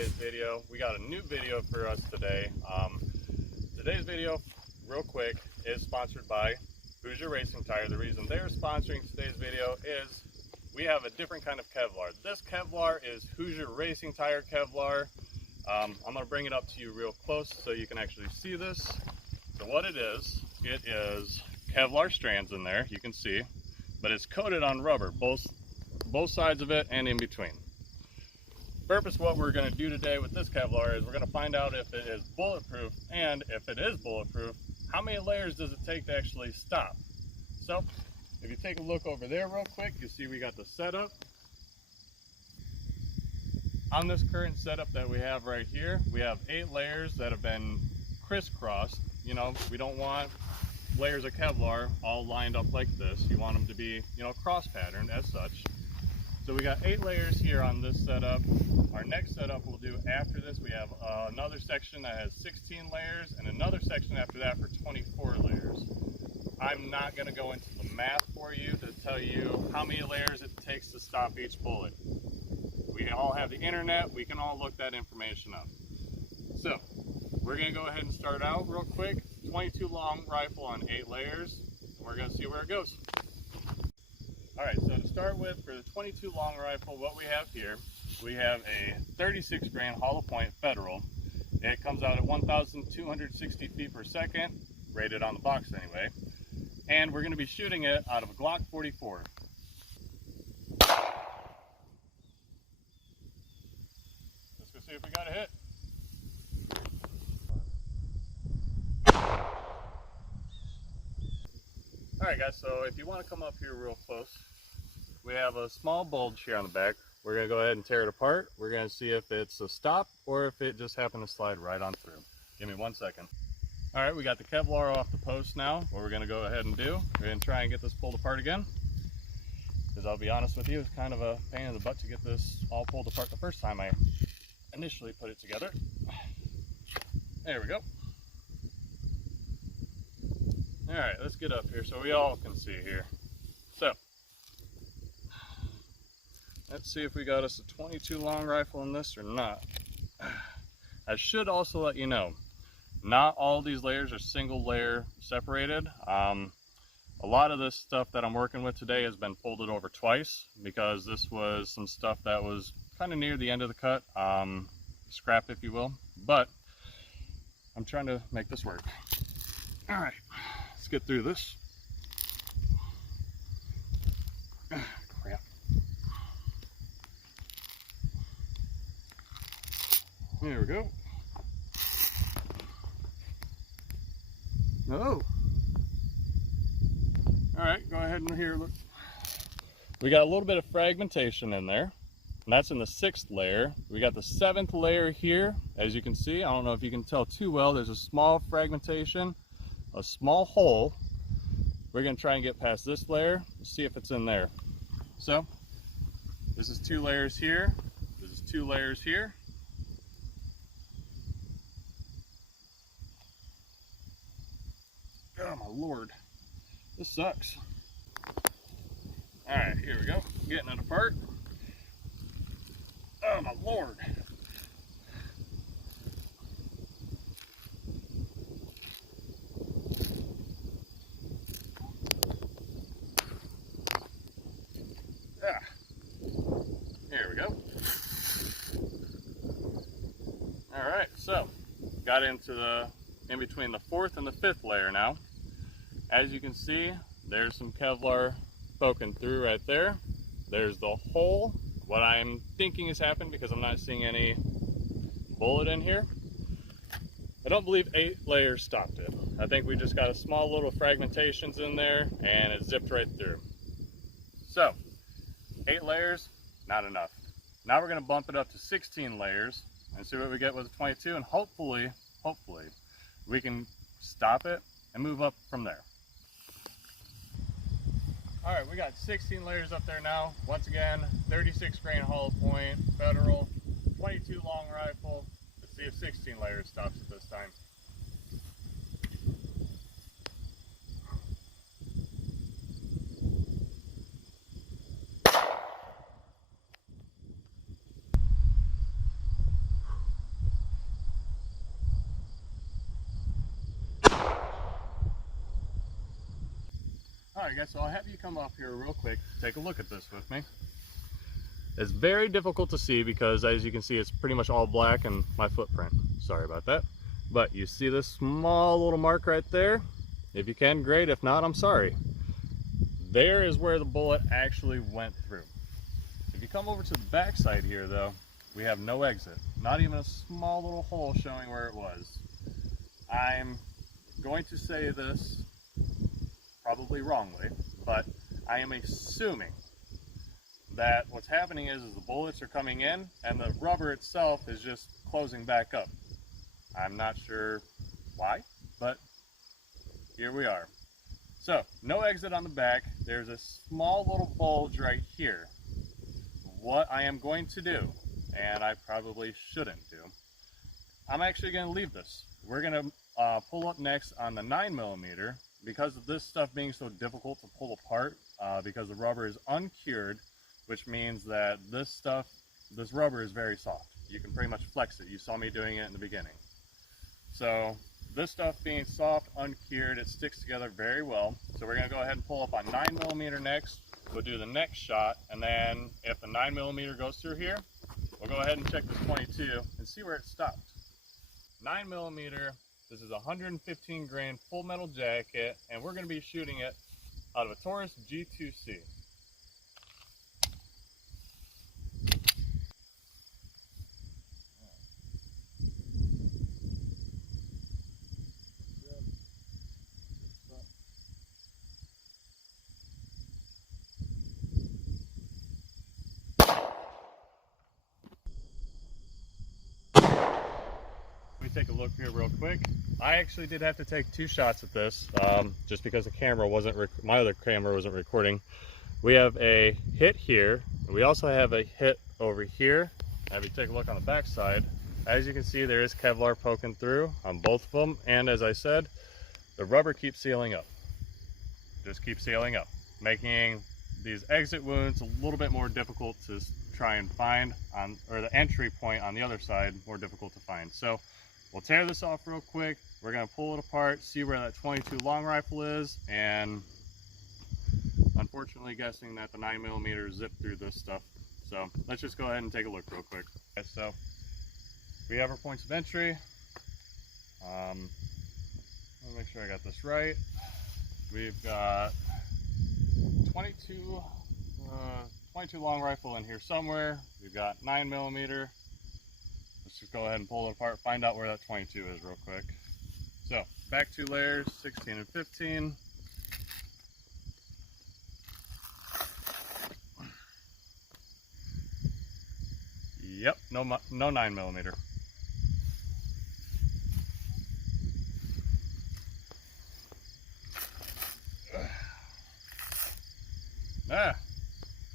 today's video. We got a new video for us today. Today's video, real quick, is sponsored by Hoosier Racing Tire. The reason they're sponsoring today's video is we have a different kind of Kevlar. This Kevlar is Hoosier Racing Tire Kevlar. I'm going to bring it up to you real close so you can actually see this. So what it is Kevlar strands in there, you can see, but it's coated on rubber, both sides of it and in between. Purpose of what we're going to do today with this Kevlar is we're going to find out if it is bulletproof, and if it is bulletproof, how many layers does it take to actually stop. So if you take a look over there real quick, you see we got the setup. On this current setup that we have right here, we have 8 layers that have been crisscrossed. You know, we don't want layers of Kevlar all lined up like this. You want them to be, you know, cross patterned as such. So we got 8 layers here on this setup. Our next setup we'll do after this, we have another section that has 16 layers and another section after that for 24 layers. I'm not going to go into the math for you to tell you how many layers it takes to stop each bullet. We all have the internet, we can all look that information up. So we're going to go ahead and start out real quick. 22 long rifle on 8 layers, and we're going to see where it goes. Alright, so to start with, for the 22 long rifle, what we have here, we have a 36 grain hollow point Federal. It comes out at 1,260 feet per second, rated on the box anyway, and we're going to be shooting it out of a Glock 44. Let's go see if we got a hit. Alright guys, so if you want to come up here real close, we have a small bulge here on the back. We're going to go ahead and tear it apart. We're going to see if it's a stop or if it just happened to slide right on through. Give me 1 second. Alright, we got the Kevlar off the post now. What we're going to go ahead and do, we're going to try and get this pulled apart again. Because I'll be honest with you, it's kind of a pain in the butt to get this all pulled apart the first time I initially put it together. There we go. Alright, let's get up here so we all can see here. So, let's see if we got us a 22 long rifle in this or not. I should also let you know, not all these layers are single layer separated. A lot of this stuff that I'm working with today has been folded over twice because this was some stuff that was kind of near the end of the cut, scrap if you will, but I'm trying to make this work. Alright. Let's get through this. Crap. There we go. Oh. Alright, go ahead and here, look. We got a little bit of fragmentation in there, and that's in the 6th layer. We got the 7th layer here. As you can see, I don't know if you can tell too well, there's a small fragmentation, a small hole. We're going to try and get past this layer, see if it's in there. So this is 2 layers here, this is 2 layers here. Oh my lord, this sucks. Alright, here we go, getting it apart. Oh my lord. There we go. Alright, so got into the in between the 4th and the 5th layer now. As you can see, there's some Kevlar poking through right there. There's the hole. What I'm thinking has happened, because I'm not seeing any bullet in here, I don't believe 8 layers stopped it. I think we just got a small little fragmentations in there and it zipped right through. So 8 layers, not enough. Now we're going to bump it up to 16 layers and see what we get with the 22, and hopefully we can stop it and move up from there. Alright, we got 16 layers up there now. Once again, 36 grain hollow point, Federal, 22 long rifle. Let's see if 16 layers stops it this time. Alright guys, so I'll have you come up here real quick, take a look at this with me. It's very difficult to see because as you can see it's pretty much all black and my footprint. Sorry about that. But you see this small little mark right there? If you can, great. If not, I'm sorry. There is where the bullet actually went through. If you come over to the back side here though, we have no exit. Not even a small little hole showing where it was. I'm going to say this probably wrongly, but I am assuming that what's happening is the bullets are coming in and the rubber itself is just closing back up. I'm not sure why, but here we are. So, no exit on the back. There's a small little bulge right here. What I am going to do, and I probably shouldn't do, I'm actually going to leave this. We're going to pull up next on the 9mm because of this stuff being so difficult to pull apart because the rubber is uncured, which means that this rubber is very soft. You can pretty much flex it. You saw me doing it in the beginning. So this stuff being soft, uncured, it sticks together very well. So we're going to go ahead and pull up on 9mm next. We'll do the next shot, and then if the 9mm goes through here, we'll go ahead and check this 22 and see where it stopped. 9mm, this is a 115 grain full metal jacket, and we're going to be shooting it out of a Taurus G2C. Take a look here real quick. I actually did have to take 2 shots at this just because the camera wasn't my other camera wasn't recording. We have a hit here, and we also have a hit over here. If you take a look on the back side, as you can see there is Kevlar poking through on both of them, and as I said, the rubber keeps sealing up. Just keeps sealing up, making these exit wounds a little bit more difficult to try and find or the entry point on the other side more difficult to find. So we'll tear this off real quick. We're going to pull it apart, see where that 22 long rifle is, and unfortunately guessing that the 9mm zipped through this stuff. So let's just go ahead and take a look real quick. Okay, so we have our points of entry. Let me make sure I got this right. We've got 22 long rifle in here somewhere. We've got 9mm. Let's just go ahead and pull it apart, find out where that 22 is real quick. So, back 2 layers, 16 and 15. Yep, no 9mm.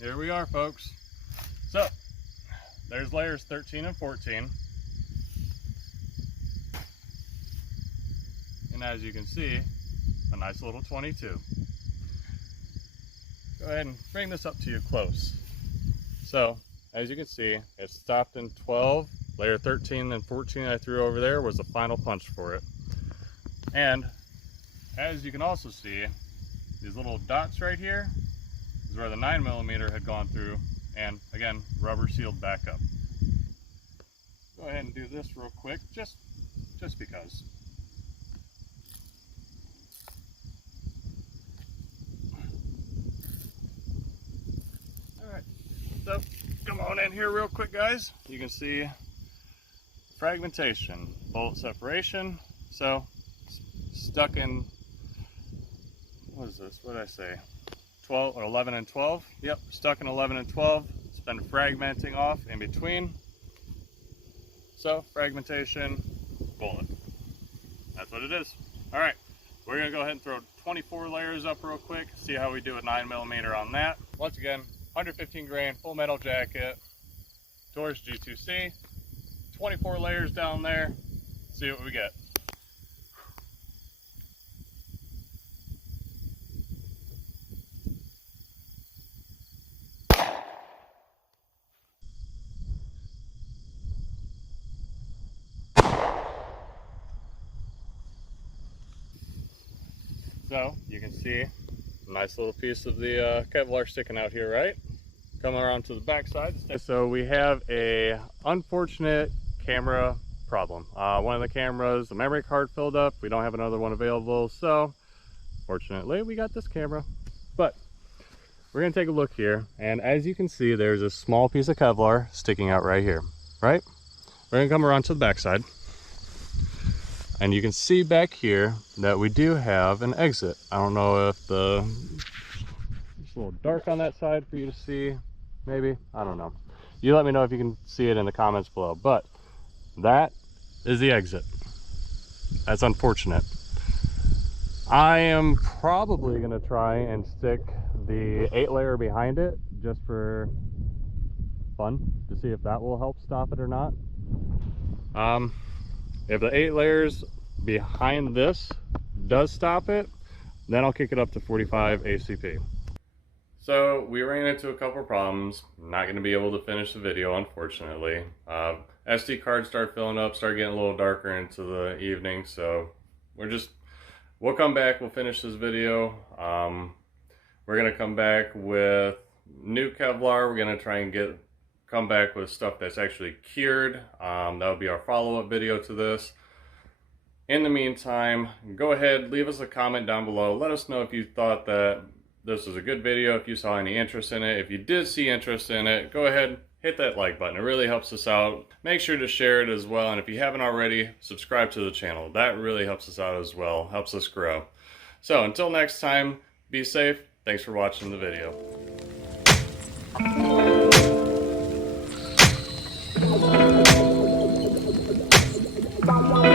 Here we are, folks. So, there's layers 13 and 14. And as you can see, a nice little 22. Go ahead and bring this up to you close. So, as you can see, it stopped in 12. Layer 13 and 14 I threw over there was the final punch for it. And as you can also see, these little dots right here is where the 9mm had gone through, and again, rubber sealed back up. Go ahead and do this real quick, just because. Alright, so come on in here real quick, guys. You can see fragmentation, bolt separation. So, stuck in, what is this? What did I say? 12 or 11 and 12? Yep, stuck in 11 and 12. It's been fragmenting off in between. So, fragmentation, bullet. That's what it is. Alright, we're going to go ahead and throw 24 layers up real quick, see how we do with 9mm on that. Once again, 115 grain, full metal jacket, Taurus G2C, 24 layers down there, see what we get. So you can see Nice little piece of the Kevlar sticking out here, right? Come around to the back side. So we have a unfortunate camera problem. One of the cameras, the memory card filled up. We don't have another one available, so fortunately we got this camera. But we're gonna take a look here, and as you can see, there's a small piece of Kevlar sticking out right here, right? We're gonna come around to the back side, and you can see back here that we do have an exit. I don't know if it's a little dark on that side for you to see, maybe, I don't know. You let me know if you can see it in the comments below, but that is the exit. That's unfortunate. I am probably gonna try and stick the 8-layer behind it just for fun to see if that will help stop it or not. If the 8 layers behind this does stop it, then I'll kick it up to 45 ACP. So we ran into a couple problems. Not going to be able to finish the video, unfortunately. SD cards start filling up, start getting a little darker into the evening, so we'll come back, we'll finish this video. We're going to come back with new Kevlar. We're going to try and come back with stuff that's actually cured. That'll be our follow-up video to this. In the meantime, go ahead, leave us a comment down below. Let us know if you thought that this was a good video, if you saw any interest in it. If you did see interest in it, go ahead, hit that like button. It really helps us out. Make sure to share it as well. And if you haven't already, subscribe to the channel. That really helps us out as well, helps us grow. So until next time, be safe. Thanks for watching the video. Bye.